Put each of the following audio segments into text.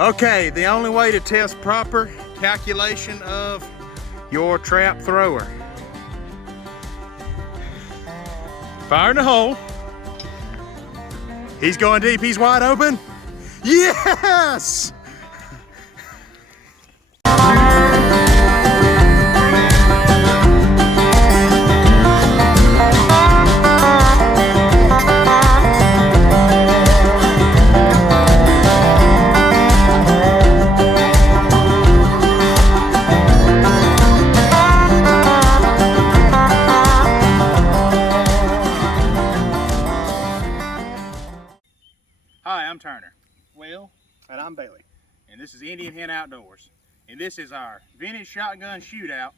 Okay, the only way to test proper calculation of your trap thrower. Fire in the hole. He's going deep, he's wide open. Yes! Hi, I'm Turner. Will. And I'm Bailey. And this is Indian Hen Outdoors. And this is our Vintage Shotgun Shootout,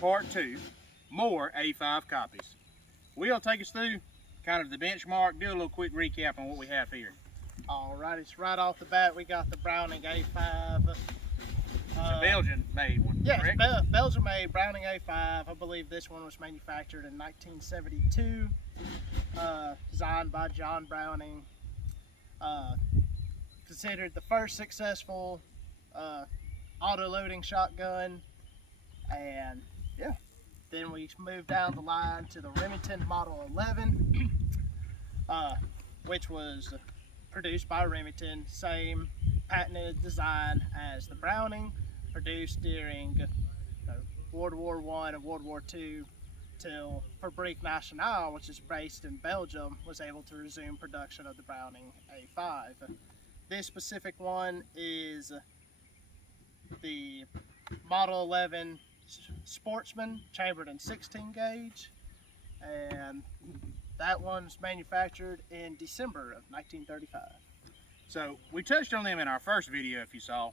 Part 2, more A5 copies. Will take us through kind of the benchmark, do a little quick recap on what we have here. Alrighty, so right off the bat, we got the Browning A5. It's a Belgian-made one, yes, correct? Belgian-made Browning A5. I believe this one was manufactured in 1972. Designed by John Browning. Considered the first successful auto-loading shotgun, and yeah, then we moved down the line to the Remington Model 11, which was produced by Remington, same patented design as the Browning, produced during World War I and World War II, till Fabrique Nationale, which is based in Belgium, was able to resume production of the Browning A5. This specific one is the Model 11 Sportsman, chambered in 16 gauge, and that one's manufactured in December of 1935. So we touched on them in our first video, if you saw,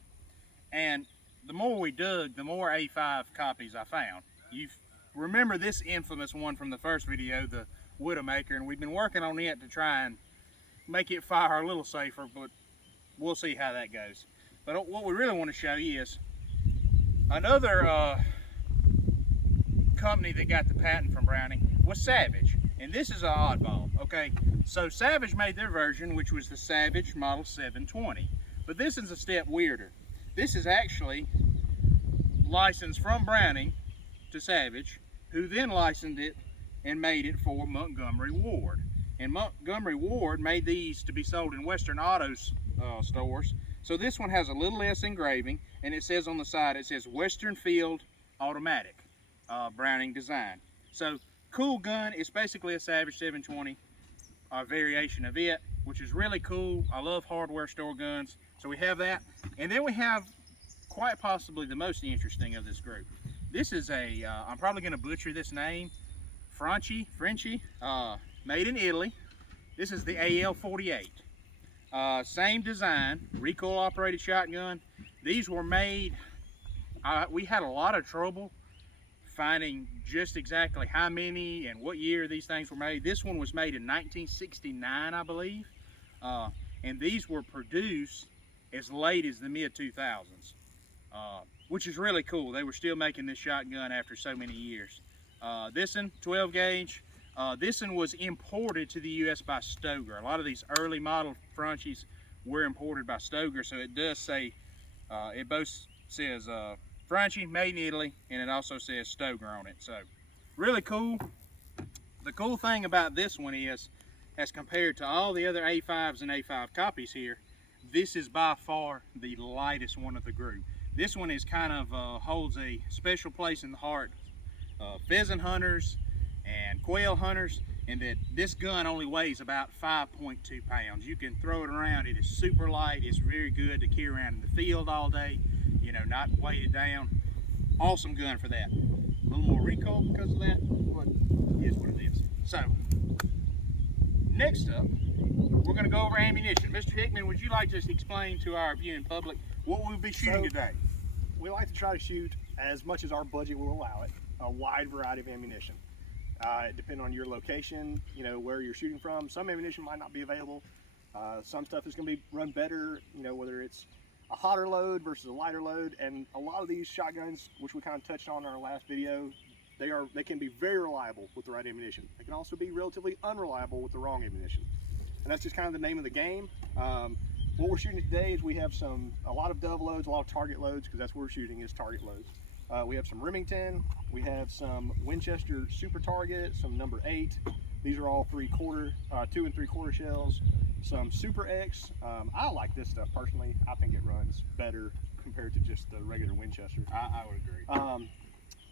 and the more we dug, the more A5 copies I found. You remember this infamous one from the first video, the Widowmaker, and we've been working on it to try and make it fire a little safer, but we'll see how that goes. But what we really want to show you is another company that got the patent from Browning was Savage, and this is an oddball. Okay, so Savage made their version, which was the Savage Model 720, but this is a step weirder. This is actually licensed from Browning to Savage, who then licensed it and made it for Montgomery Ward. And Montgomery Ward made these to be sold in Western Auto stores. So this one has a little less engraving, and it says on the side, it says Western Field Automatic, Browning design. So cool gun. It's basically a Savage 720, variation of it, which is really cool. I love hardware store guns. So we have that. And then we have quite possibly the most interesting of this group. This is a, I'm probably going to butcher this name, Franchi, made in Italy. This is the AL48. Same design, recoil operated shotgun. These were made, we had a lot of trouble finding just exactly how many and what year these things were made. This one was made in 1969, I believe. And these were produced as late as the mid-2000s. Which is really cool. They were still making this shotgun after so many years. This one, 12 gauge. This one was imported to the US by Stoeger. A lot of these early model Franchis were imported by Stoeger, so it does say, it both says Franchi, made in Italy, and it also says Stoeger on it. So really cool. The cool thing about this one is, as compared to all the other A5s and A5 copies here, this is by far the lightest one of the group. This one is kind of holds a special place in the heart of pheasant hunters and quail hunters, and that this gun only weighs about 5.2 pounds. You can throw it around. It is super light. It's very good to carry around in the field all day, you know, not weighted down. Awesome gun for that. A little more recoil because of that, but it is what it is. So next up, we're going to go over ammunition. Mr. Hickman, would you like to explain to our viewing public what we'll be shooting today? We like to try to shoot, as much as our budget will allow it, a wide variety of ammunition. Depending on your location, you know, where you're shooting from, some ammunition might not be available. Some stuff is going to be run better, you know, whether it's a hotter load versus a lighter load. And a lot of these shotguns, which we kind of touched on in our last video, they can be very reliable with the right ammunition. They can also be relatively unreliable with the wrong ammunition. And that's just kind of the name of the game. what we're shooting today is we have a lot of dove loads, a lot of target loads, because that's what we're shooting is target loads. We have some Remington, we have some Winchester Super Target, some number 8. These are all 2 3/4 shells. Some Super X. I like this stuff personally. I think it runs better compared to just the regular Winchester. I would agree.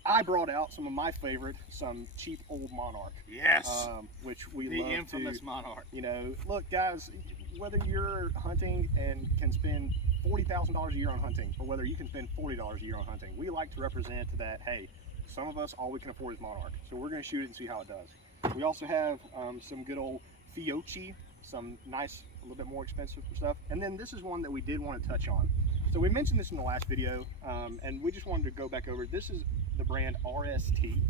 I brought out some of my favorite, some cheap old Monarch. Yes. Which we The love infamous to, Monarch. you know, look guys, whether you're hunting and can spend $40,000 a year on hunting, or whether you can spend $40 a year on hunting, we like to represent that, hey, some of us, all we can afford is Monarch. So we're going to shoot it and see how it does. We also have some good old Fiocchi, some nice, a little bit more expensive stuff. And then this is one that we did want to touch on. So we mentioned this in the last video, and we just wanted to go back over. This is the brand RST,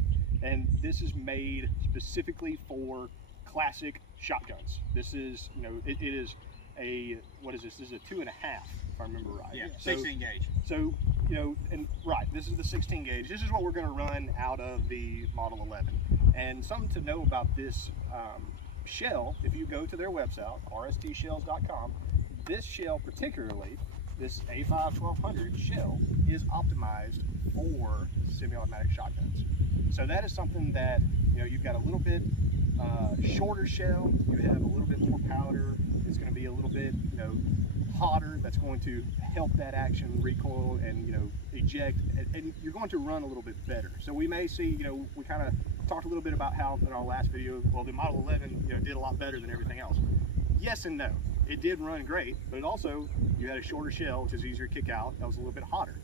and this is made specifically for classic shotguns. This is, you know, it is a, what is this? This is a 2.5, if I remember right. Yeah, so, 16 gauge. So, you know, and right, this is the 16 gauge. This is what we're going to run out of the Model 11. And something to know about this shell, if you go to their website, rstshells.com, this shell particularly, this A5 1200 shell, is optimized for semi-automatic shotguns. So that is something that, you know, you've got a little bit shorter shell, you have a little bit more powder, it's going to be a little bit, you know, hotter. That's going to help that action recoil and, you know, eject, and you're going to run a little bit better. So we may see, you know, we kind of talked a little bit about how in our last video, well, the Model 11, you know, did a lot better than everything else. Yes and no. It did run great, but it also, you had a shorter shell, which is easier to kick out. That was a little bit hotter,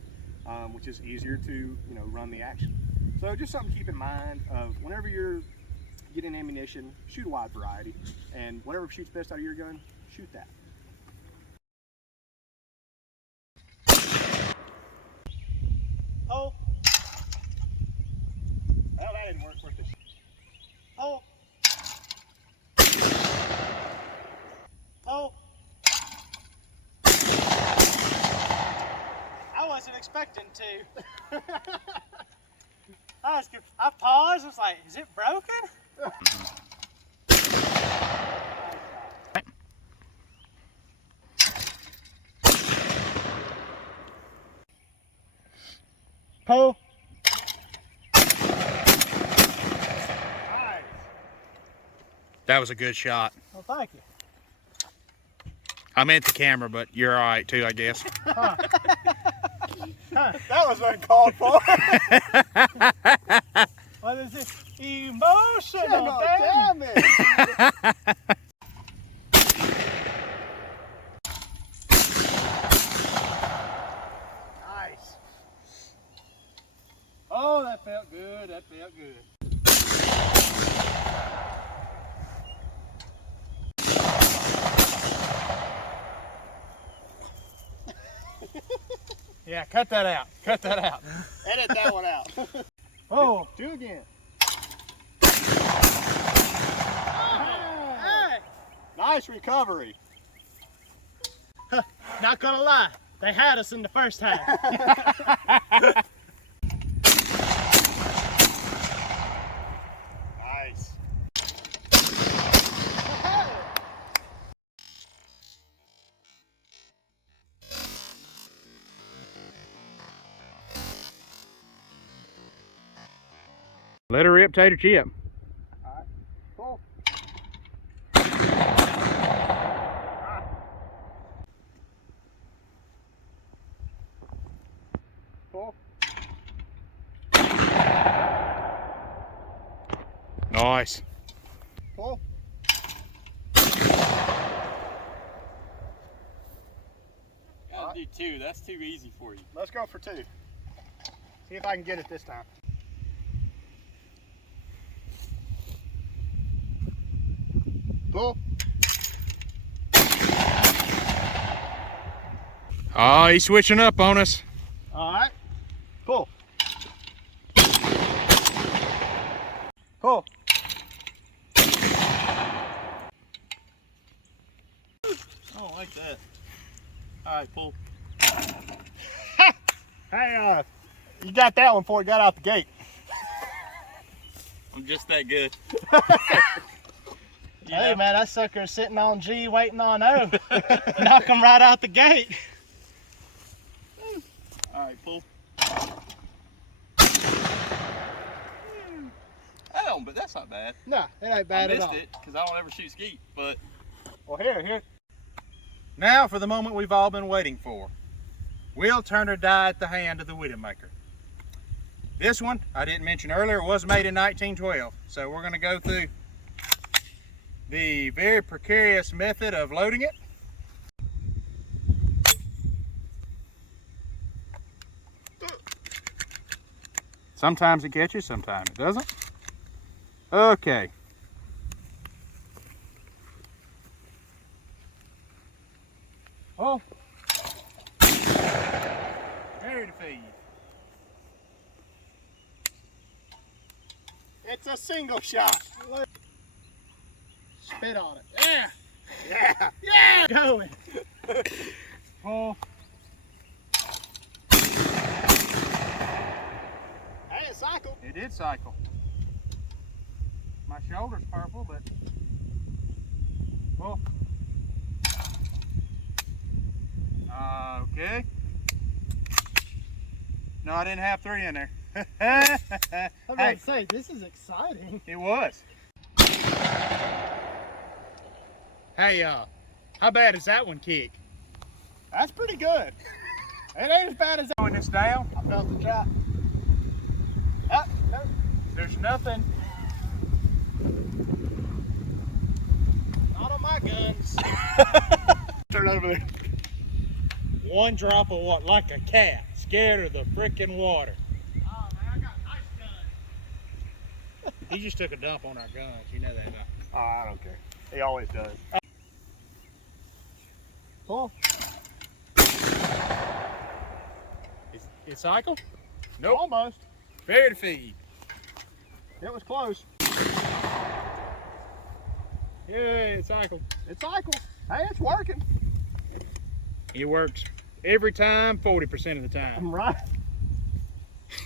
which is easier to, you know, run the action. So just something to keep in mind of whenever you're getting ammunition, shoot a wide variety, and whatever shoots best out of your gun, shoot that. Oh, Well, that didn't work with this. oh, oh. I wasn't expecting to. I paused, I was like, is it broken? Pull. Nice. That was a good shot. Well, thank you. I meant the camera, but you're all right too, I guess. That was uncalled for. What is it? Emotional damage. Nice. Oh, that felt good. That felt good. Yeah, cut that out. Cut that out. Edit that one out. Oh. Do again. Hey. Nice recovery. Not gonna lie, they had us in the first half. Nice. Let her rip, Tater Chip. Alright, cool. Cool. Nice. Cool. Gotta do 2. That's too easy for you. Let's go for 2. See if I can get it this time. Cool. Oh, he's switching up on us. Alright. Cool. Cool. I don't like that. Alright, pull. Hey, you got that one before it got out the gate. I'm just that good. Hey man, that sucker is sitting on G waiting on O. Knock him right out the gate. Alright, pull. Oh, but that's not bad. No, it ain't bad I at missed all. it because I don't ever shoot skeet, but Well, here. Now for the moment we've all been waiting for. Will Turner died at the hand of the Widowmaker. This one, I didn't mention earlier, was made in 1912. So we're going to go through the very precarious method of loading it. Sometimes it catches, sometimes it doesn't. Okay. Oh. Ready to feed. It's a single shot. Spit on it. Yeah. Yeah. Yeah! Going. Oh. Hey, it cycled. It did cycle. My shoulder's purple, but oh. Okay. No, I didn't have 3 in there. I was Hey, about to say, this is exciting. it was. Hey, how bad is that one kick? That's pretty good. It ain't as bad as that. Throwing this down, I felt the drop. No. there's nothing. Not on my guns. Turn over there. One drop of what? Like a cat, scared of the frickin' water. Oh man, I got nice guns. He just took a dump on our guns, you know that, huh? Oh, I don't care. He always does. Pull. It cycle? Nope. Almost. Fair to feed. It was close. Yeah, it cycled. It cycled. Hey, it's working. It works every time, 40% of the time. I'm right.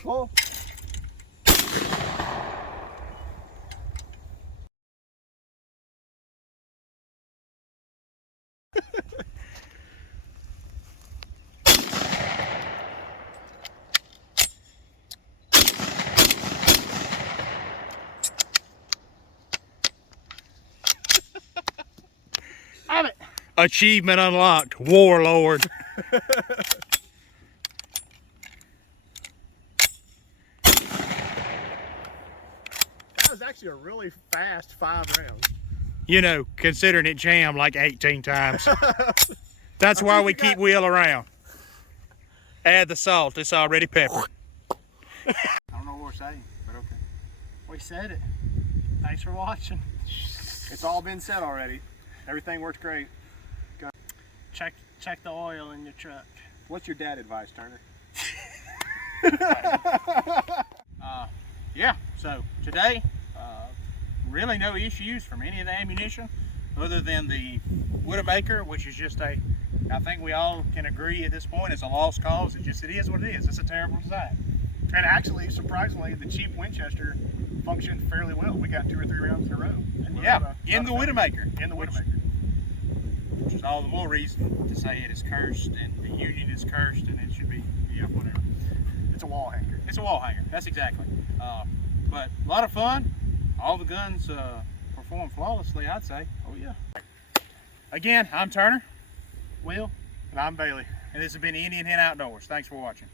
Pull. Have it. Achievement unlocked, Warlord. That was actually a really fast 5 rounds. You know, considering it jammed like 18 times. That's why we keep Will around. Add the salt, it's already peppered. I don't know what we're saying, but okay. We said it. Thanks for watching. It's all been said already. Everything works great. Check the oil in your truck. What's your dad advice, Turner? Yeah, so today, really no issues from any of the ammunition other than the Widowmaker, which is just I think we all can agree at this point, it's a lost cause. It is what it is. It's a terrible design. And actually, surprisingly, the cheap Winchester functioned fairly well. We got 2 or 3 rounds in a row. Yeah, in the Widowmaker. In the Which- Widowmaker. Which is all the more reason to say it is cursed and the Union is cursed and it should be, yeah, whatever. It's a wall hanger. It's a wall hanger, that's exactly. But a lot of fun. All the guns perform flawlessly, I'd say. Oh, yeah. Again, I'm Turner, Will? And I'm Bailey. and this has been Indian Hen Outdoors. Thanks for watching.